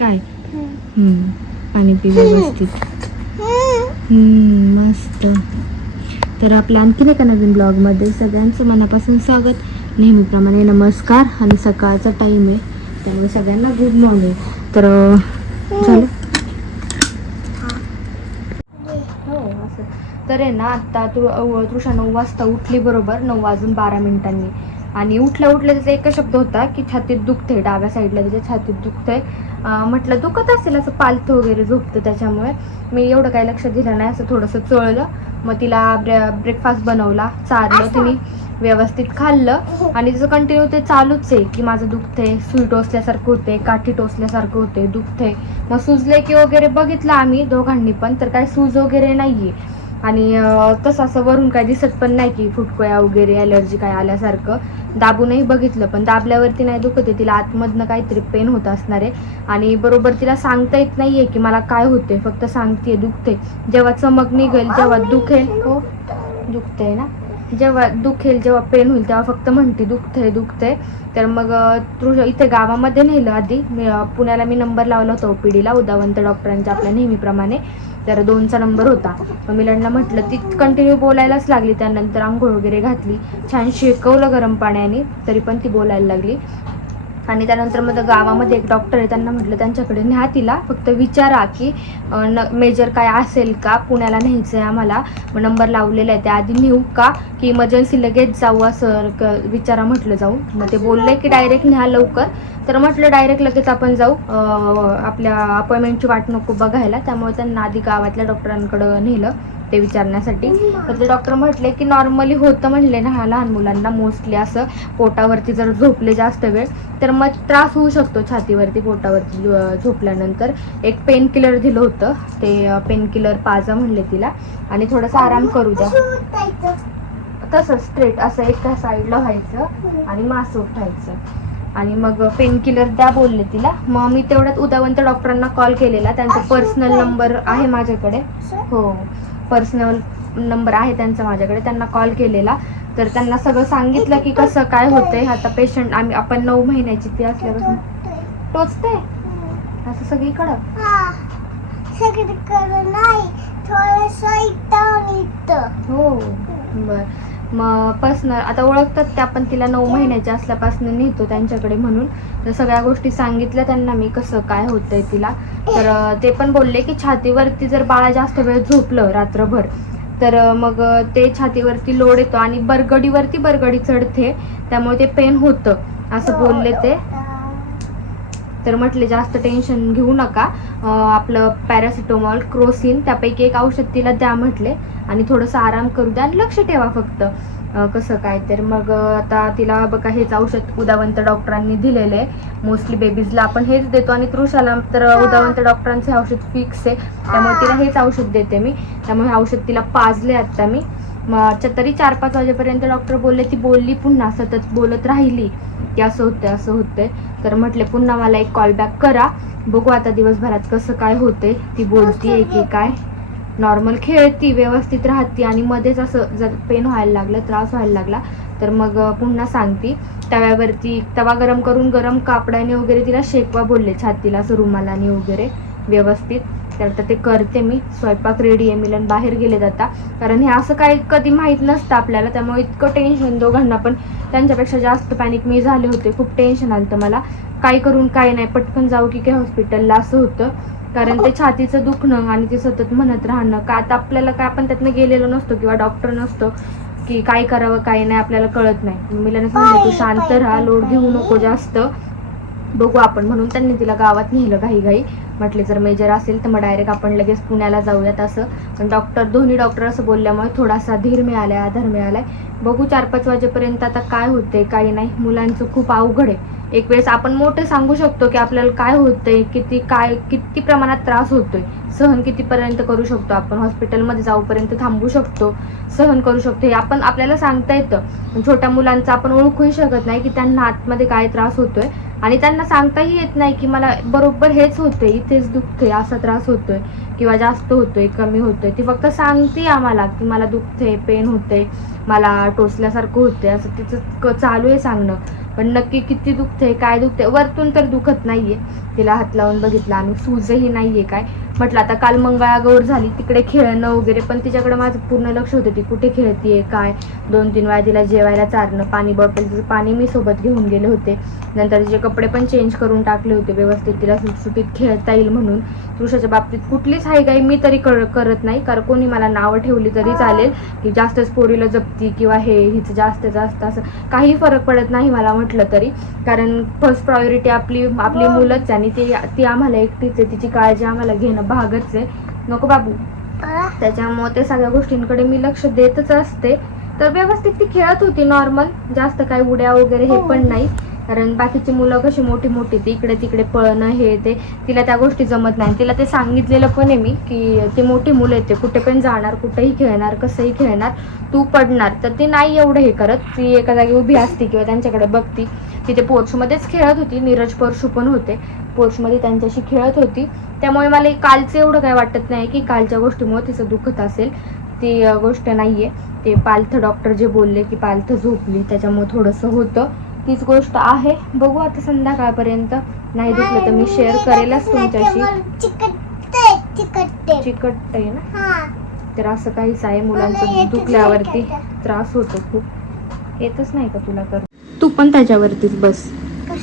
काय? हम्म, पाणी पी व्यवस्थित. हम्म, मस्त. तर आपल्या आणखीन एका नवीन ब्लॉगमध्ये सगळ्यांचं मनापासून स्वागत. नेहमीप्रमाणे नमस्कार आणि सकाळचा टाईम आहे. त्यामुळे सगळ्यांना गुड मॉर्निंग तर अं, झालं? हो असं. तर आहे ना आत्ता तू तृषा नऊ वाजता उठली बरोबर. नऊ वाजून बारा मिनिटांनी. आणि उठल्या उठल्या त्याचा एकच शब्द होता की छातीत दुखते डाव्या साईडला त्याच्या छातीत दुखतंय. म्हटलं दुखत असेल असं पालथं वगैरे झोपतं त्याच्यामुळे. मी एवढं काही लक्ष दिलं नाही असं थोडंसं चळलं. मग तिला ब्रे ब्रेकफास्ट बनवला चारलं तिने व्यवस्थित खाल्लं. आणि तिचं कंटिन्यू ते चालूच आहे की माझं दुखतंय सुई टोचल्यासारखं होते काठी टोचल्यासारखं होते दुखतंय. मग सुजले की वगैरे बघितलं आम्ही दोघांनी पण तर काय सूज वगैरे नाहीये. आणि तसं असं वरून काय दिसत पण नाही की फुटकोया वगैरे ॲलर्जी काय आल्यासारखं. दाबूनही बघितलं पण दाबल्यावरती नाही दुखत आहे. तिला आतमधनं काहीतरी पेन होत असणार आहे. आणि बरोबर तिला सांगता येत नाहीये की मला काय होते फक्त सांगते दुखते जेव्हा चमक निघेल जेव्हा दुखेल हो दुखते ना? जेव्हा दुखेल जेव्हा पेन होईल तेव्हा फक्त म्हणते दुखतंय दुखतंय. तर मग तुझ इथे गावामध्ये नेलं आधी. मी पुण्याला मी नंबर लावला होता ओपीडीला उदावंत डॉक्टरांच्या आपल्या नेहमीप्रमाणे. तर दोनचा नंबर होता. मग मिलनला म्हटलं ती कंटिन्यू बोलायलाच लागली. त्यानंतर आंघोळ वगैरे घातली. छान शेकवलं गरम पाण्याने तरी पण ती बोलायला लागली. आणि त्यानंतर मग गावामध्ये एक डॉक्टर आहे त्यांना म्हटलं त्यांच्याकडे न्या तिला. फक्त विचारा की न मेजर काय असेल का? पुण्याला न्यायचं आहे आम्हाला. मग नंबर लावलेला आहे. ते आधी नेऊ का? की इमर्जन्सी लगेच जाऊ असं क- विचारा म्हटलं जाऊ. मग ते बोलले की डायरेक्ट न्या लवकर. तर म्हटलं डायरेक्ट लगेच आपण जाऊ. आपल्या अपॉइंटमेंटची वाट नको बघायला. त्यामुळे त्यांना आधी गावातल्या डॉक्टरांकडं नेलं. ते विचारण्यासाठी. तर ते डॉक्टर म्हटले की नॉर्मली होतं म्हणले ना ह्या लहान मुलांना मोस्टली असं पोटावरती जर झोपले जास्त वेळ तर मग त्रास होऊ शकतो छातीवरती पोटावरती झोपल्यानंतर. एक पेन किलर दिलं होतं ते पेन किलर पाजा म्हणले तिला. आणि थोडासा आराम करू द्या. तसं स्ट्रेट असं एका साईडला व्हायचं आणि मास उठायचं. आणि मग पेन किलर द्या बोलले तिला. मग मी तेवढ्यात उदावंत डॉक्टरांना कॉल केलेला. त्यांचा पर्सनल नंबर आहे माझ्याकडे. हो. पर्सनल नंबर आहे त्यांचा माझ्याकडे. त्यांना कॉल केलेला. तर त्यांना सगळं सांगितलं की कसं काय होतंय. आता पेशंट आम्ही आपण नऊ महिन्याची ती असल्यापासून. टोचते असं सगळीकडं सगळीकडे नाही. थोडस हो. बर. मग पर्सनल आता ओळखतात त्या पण तिला नऊ महिन्याच्या असल्यापासून नेतो त्यांच्याकडे म्हणून. तर सगळ्या गोष्टी सांगितल्या त्यांना मी कसं काय होतंय तिला. तर अं, ते पण बोलले की छातीवरती जर बाळा जास्त वेळ झोपलं रात्रभर तर मग ते छातीवरती लोड येतो आणि बरगडीवरती बरगडी चढते. त्यामुळे ते पेन होतं असं बोलले ते. तर म्हटले जास्त टेन्शन घेऊ नका. आपलं पॅरासिटोमॉल क्रोसिन त्यापैकी एक औषध तिला द्या म्हटले. आणि थोडंसं आराम करू द्या आणि लक्ष ठेवा फक्त. कसं काय तर मग आता तिला बघा हेच औषध उदावंत डॉक्टरांनी दिलेलं आहे. मोस्टली बेबीजला आपण हेच देतो आणि तृषाला तर उदावंत डॉक्टरांचे औषध फिक्स आहे. त्यामुळे तिला हेच औषध देते मी. त्यामुळे हे औषध तिला पाजले आता मी. मग तरी चार पाच वाजेपर्यंत डॉक्टर बोलले ती बोलली पुन्हा सतत बोलत राहिली की असं होतंय असं होतंय. तर म्हटले पुन्हा मला एक कॉल बॅक करा. बघू आता दिवसभरात कसं काय होतंय. ती बोलतीये की काय. नॉर्मल खेळती व्यवस्थित राहती आणि मध्येच असं जर पेन व्हायला लागलं त्रास व्हायला लागला तर मग पुन्हा सांगती. तव्यावरती तवा गरम करून गरम कापडाने वगैरे तिला शेकवा बोलले छातीला असं रुमालाने वगैरे व्यवस्थित. तर आता ते करते मी. स्वयंपाक रेडी आहे मिलन बाहेर गेले जाता कारण हे असं काही कधी माहीत नसतं आपल्याला त्यामुळे इतकं टेन्शन दोघांना पण. त्यांच्यापेक्षा जास्त पॅनिक मी झाले होते. खूप टेन्शन आलं मला. काय करून काय नाही. पटकन जाऊ की काय हॉस्पिटलला असं होतं. कारण ते छातीचं दुखणं आणि ते सतत म्हणत राहणं का आता आपल्याला काय आपण त्यातनं गेलेलो नसतो किंवा डॉक्टर नसतो की काय करावं काय नाही आपल्याला कळत नाही. मिलाने सांगितलं तू शांत राहा लोड घेऊ नको जास्त. बघू आपण. म्हणून त्यांनी तिला गावात नेलं घाई घाई म्हटले जर मेजर असेल तर मग डायरेक्ट आपण लगेच पुण्याला जाऊयात असं. पण डॉक्टर दोन्ही डॉक्टर असं बोलल्यामुळे थोडासा धीर मिळालाय आधार मिळालाय. बघू चार पाच वाजेपर्यंत आता काय होतंय काही नाही. मुलांचं खूप अवघड आहे. एक वेळेस आपण मोठे सांगू शकतो की आपल्याला काय होतंय किती काय किती प्रमाणात त्रास होतोय. सहन कितीपर्यंत करू शकतो आपण? हॉस्पिटलमध्ये जाऊपर्यंत थांबू शकतो सहन करू शकतो. हे आपण आपल्याला सांगता येतं. छोट्या मुलांचं आपण ओळखूही शकत नाही की त्यांना आतमध्ये काय त्रास होतोय. आणि त्यांना सांगताही येत नाही की मला बरोबर हेच होतंय इथेच दुखतंय असा त्रास होतोय किंवा जास्त होतोय कमी होतोय. ती फक्त सांगते आम्हाला की मला दुखतंय पेन होतंय मला टोचल्यासारखं होतंय असं तिचं चालू आहे सांगणं. पण नक्की किती दुखतंय काय दुखतंय वरतून तर दुखत नाहीये. तिला हात लावून बघितला आणि सूजही नाहीये काय. म्हटलं आता काल मंगळागौर झाली तिकडे खेळणं वगैरे पण तिच्याकडे माझं पूर्ण लक्ष होतं ती कुठे खेळतीये काय? दोन तीन वेळा तिला जेवायला चारणं पाणी बॉटलचं पाणी मी सोबत घेऊन गेले होते. नंतर तिचे कपडे पण चेंज करून टाकले होते व्यवस्थित तिला सुटसुटीत खेळता येईल म्हणून. पुरुषाच्या बाबतीत कुठलीच हाय काही मी तरी कर करत नाही कारण कोणी मला नावं ठेवली तरी चालेल की जास्तच पोरीला जपती किंवा हे हिचं जास्त जास्त असं काही फरक पडत नाही मला म्हटलं तरी. कारण फर्स्ट प्रायोरिटी आपली आपली मुलंच आणि ती ती आम्हाला एकटीच आहे तिची काळजी आम्हाला घेणं भागच आहे नको बाबू. त्याच्यामुळे ते सगळ्या गोष्टींकडे मी लक्ष देतच असते. तर व्यवस्थित ती खेळत होती नॉर्मल जास्त काही उड्या वगैरे हे पण नाही. कारण बाकीची मुलं कशी मोठी मोठी ती इकडे तिकडे पळणं हे ते. तिला त्या गोष्टी जमत नाही. तिला ते सांगितलेलं पण आहे मी की ती मोठी मुलं येते कुठे पण जाणार कुठेही खेळणार कसंही खेळणार तू पडणार. तर ती नाही एवढं हे करत. ती एका जागी उभी असती किंवा त्यांच्याकडे बघती. तिथे पोर्चमध्येच खेळत होती. नीरज परशू पण होते. पोर्चमध्ये त्यांच्याशी खेळत होती. त्यामुळे मला कालचं एवढं काय वाटत नाही की कालच्या गोष्टीमुळे तिचं दुखत असेल. ती गोष्ट नाहीये. ते पालथ डॉक्टर जे बोलले की पालथ झोपली त्याच्यामुळे थोडंसं होतं. तीच गोष्ट आहे. बघू आता संध्याकाळपर्यंत. नाही दुखलं तर मी शेअर करेलच तुमच्याशी. चिकटते चिकट आहे ना? तर असं काहीच आहे मला मुलांचं दुखल्यावरती. नाही त्रास होतो खूप. येतच नाही का तुला कर तू पण त्याच्यावरतीच बस.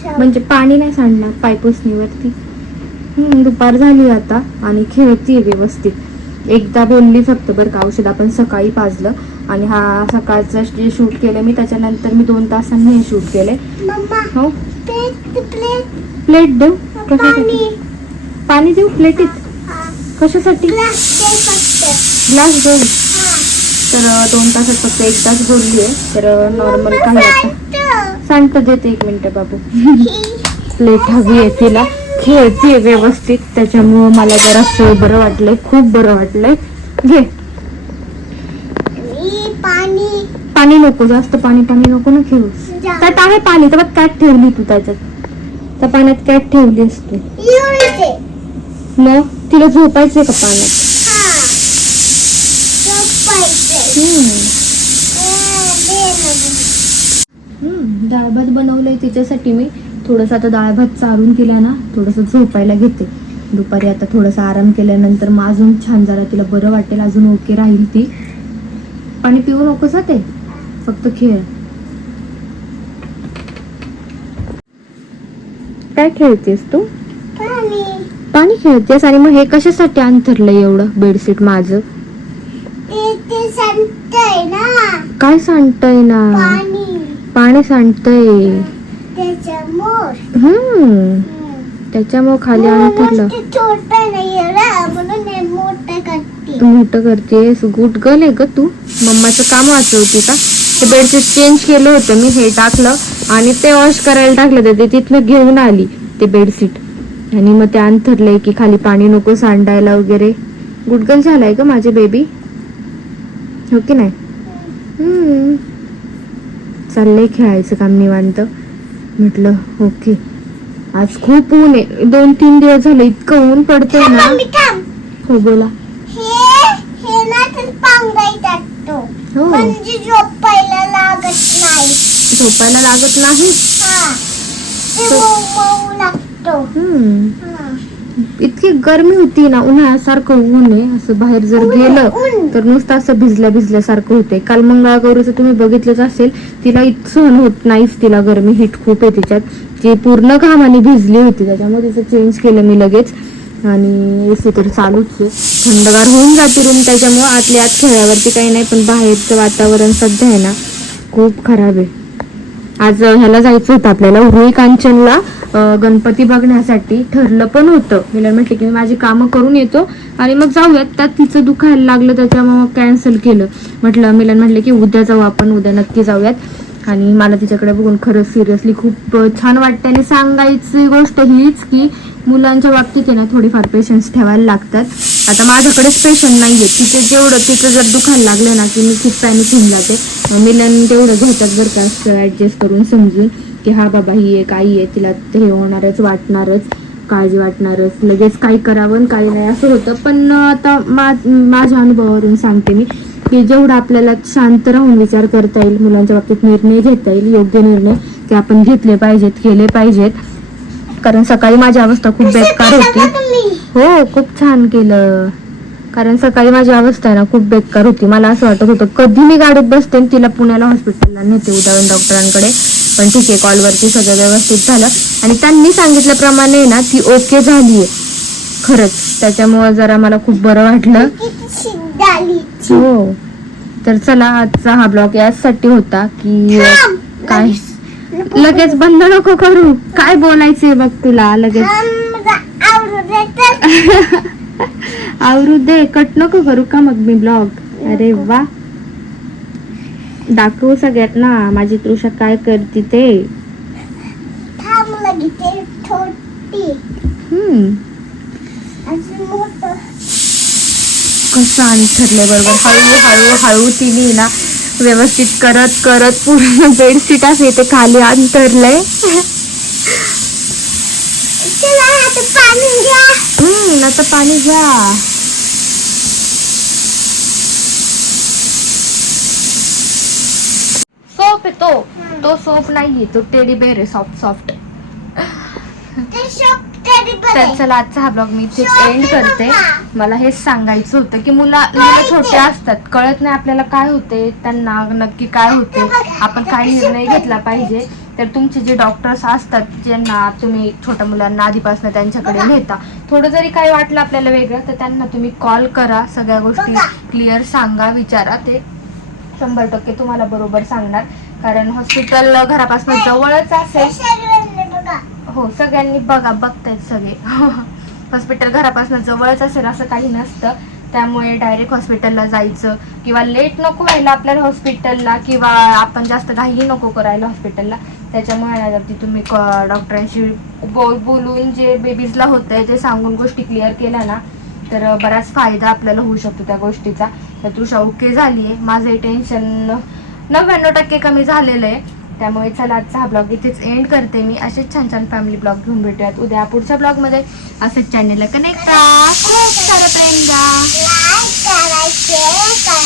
म्हणजे पाणी नाही सांडणार पायपुसणीवरती दुपार झाली आता आणि खेळतीये व्यवस्थित. एकदा बोलली फक्त बरं का औषध आपण सकाळी पाजलं आणि हा सकाळचं जे शूट केलं मी त्याच्यानंतर मी दोन तासांनी हे शूट केले हो? प्लेट देऊ? कशासाठी? पाणी देऊ प्लेटीत कशासाठी? ग्लास देऊ? तर दोन तासात फक्त एकदाच बोलली आहे तर नॉर्मल काही आता? सांगतो. देते एक मिनिट बाबू. प्लेट हवी आहे तिला. खेळतीये व्यवस्थित. त्याच्यामुळं मला जरा बरं वाटलंय. खूप बरं वाटलंय. घे. पाणी. पाणी नको जास्त पाणी पाणी नको ना खेळू. त्यात आहे पाणी तर कॅट ठेवली तू त्याच्यात. त्या पाण्यात कॅट ठेवली असते. मग तिला झोपायचंय का पाण्यात? डाळ भात बनवलंय तिच्यासाठी मी. थोडंसं आता डाळ भात चारून तिला ना थोडंसं झोपायला घेते. दुपारी आता थोडासा आराम केल्यानंतर मग अजून छान जरा तिला बरं वाटेल अजून ओके राहील ती. पाणी पिऊ नकोस हा ते फक्त खेळ. काय खेळतेस तू? पाणी. खेळतेस आणि मग हे कशासाठी अंथरलंय एवढं बेडशीट माझं? काय सांडतय ना? पाणी सांडतय. हम्म. त्याच्यामुळे खाली म्हणून हे मोठं करतेस. गुट गल आहे ग तू. मम्माचं काम वाचवते का? ते बेडशीट चेंज केलं होतं मी हे टाकलं आणि ते वॉश करायला टाकलं तर ते तिथनं घेऊन आली ते बेडशीट. आणि मग ते अंथरलंय की खाली पाणी नको सांडायला वगैरे. गुटगल झालाय का माझी बेबी हो की नाही? हम्म. चाललंय खेळायचं काम निवांत. म्हटलं ओके. आज खूप ऊन आहे. दोन तीन दिवस झाले इतकं ऊन पडतंय ना. हो बोला. हे झोपायला लागत नाही. इतकी गरमी होती ना उन्हाळ्यासारखं ऊन आहे असं बाहेर जर गेलं. तर नुसतं असं भिजल्या भिजल्यासारखं होतंय. काल मंगळागौरीचं तुम्ही बघितलंच असेल तिला सहन होत नाहीच तिला गरमी हिट खूप आहे तिच्यात. ती पूर्ण घामाने भिजली होती त्याच्यामुळे तिचं चेंज केलं मी लगेच. आणि एसी तर चालूच आहे. थंडगार होऊन जाते रूम त्याच्यामुळे आतल्या आत खेळावरती काही नाही पण बाहेरचं वातावरण सध्या आहे ना खूप खराब आहे. आज ह्याला जायचं होतं आपल्याला उरुळी कांचनला गणपती बघण्यासाठी ठरलं पण होतं. मिलन म्हटले की मी माझी कामं करून येतो आणि मग जाऊयात. त्यात तिचं दुखायला लागलं त्याच्यामुळं कॅन्सल केलं. म्हटलं मिलन म्हटले की उद्या जाऊ आपण उद्या नक्की जाऊयात. आणि मला तिच्याकडे बघून खरंच सिरियसली खूप छान वाटतं आणि सांगायची गोष्ट हीच की मुलांच्या बाबतीत आहे ना थोडीफार पेशन्स ठेवायला लागतात. आता माझ्याकडेच पेशंट आहे तिचे जेवढं तिचं जर दुखायला लागलं ना की मी खूप पॅनिक होऊन जाते. मिलन तेवढं घेतात जर का असं करून समजून की हा बाबा ही एक आई आहे तिला हे होणारच वाटणारच काळजी वाटणारच लगेच काय करावं आणि काही नाही असं होतं. पण आता मा माझ्या अनुभवावरून सांगते मी की जेवढं आपल्याला शांत राहून विचार करता येईल मुलांच्या बाबतीत निर्णय घेता येईल योग्य निर्णय ते आपण घेतले पाहिजेत केले पाहिजेत. कारण सकाळी माझी अवस्था खूप बेकार होती. हो खूप छान केलं. कारण सकाळी माझी अवस्था आहे ना खूप बेकार होती. मला असं वाटत होतं कधी मी गाडीत बसते तिला पुण्याला हॉस्पिटलला नेते उद्यावरून डॉक्टरांकडे पण ठीक आहे कॉलवरती सगळं व्यवस्थित झालं. आणि त्यांनी सांगितल्याप्रमाणे ना ती ओके झाली आहे खरंच. त्याच्यामुळं जरा मला खूप बरं वाटलं. हो. तर चला आजचा हा ब्लॉग याचसाठी होता की काय? लगेच बंद नको करू. काय बोलायचंय बघ तुला लगेच. आवरू दे कट नको करू का मग मी ब्लॉग अरे वा. दाखवू सगळ्यात ना माझी तृषा काय करते ते. कसं ठरले बरोबर. हळू हळू हळू तिने ना व्यवस्थित करत करत पूर्ण बेडशीट असे ते खाली अंतरलंय. आता पाणी घ्या हम्म आता पाणी घ्या सोप आहे तो. तो सोप नाहीये तो टेडी बेर आहे सॉफ्ट सॉफ्ट तरी चला आजचा हा ब्लॉग मी इथेच एंड करते. मला हेच सांगायचं होतं की मुला मुलं छोटे असतात कळत नाही आपल्याला काय होते त्यांना नक्की काय होते. आपण काय निर्णय घेतला पाहिजे तर तुमचे जे डॉक्टर्स असतात ज्यांना तुम्ही छोट्या मुलांना आधीपासून त्यांच्याकडे नेता थोडं जरी काय वाटलं आपल्याला वेगळं तर त्यांना तुम्ही कॉल करा. सगळ्या गोष्टी क्लिअर सांगा विचारा. ते शंभर टक्के तुम्हाला बरोबर सांगणार. कारण हॉस्पिटल घरापासून जवळच असेल. हो सगळ्यांनी बघा बघतायत सगळे. हॉस्पिटल घरापासून जवळच असेल असं काही नसतं. त्यामुळे डायरेक्ट हॉस्पिटलला जायचं. किंवा लेट नको व्हायला आपल्याला हॉस्पिटलला किंवा आपण जास्त घाईही नको करायला हॉस्पिटलला त्याच्यामुळे ती तुम्ही क- डॉक्टरांशी बोल बोलून जे बेबीजला होतंय ते सांगून गोष्टी क्लिअर केल्या ना तर बराच फायदा आपल्याला होऊ शकतो त्या गोष्टीचा. तर तुझ्या ओके झाली आहे माझं टेन्शन नव्याण्णव टक्के कमी झालेलं आहे. त्यामुळे चला आजचा हा ब्लॉग इथेच एंड करते. मी असेच छान छान फॅमिली ब्लॉग घेऊन भेटूयात. उद्या पुढच्या ब्लॉगमध्ये असेच चॅनेलला कनेक्ट करा करा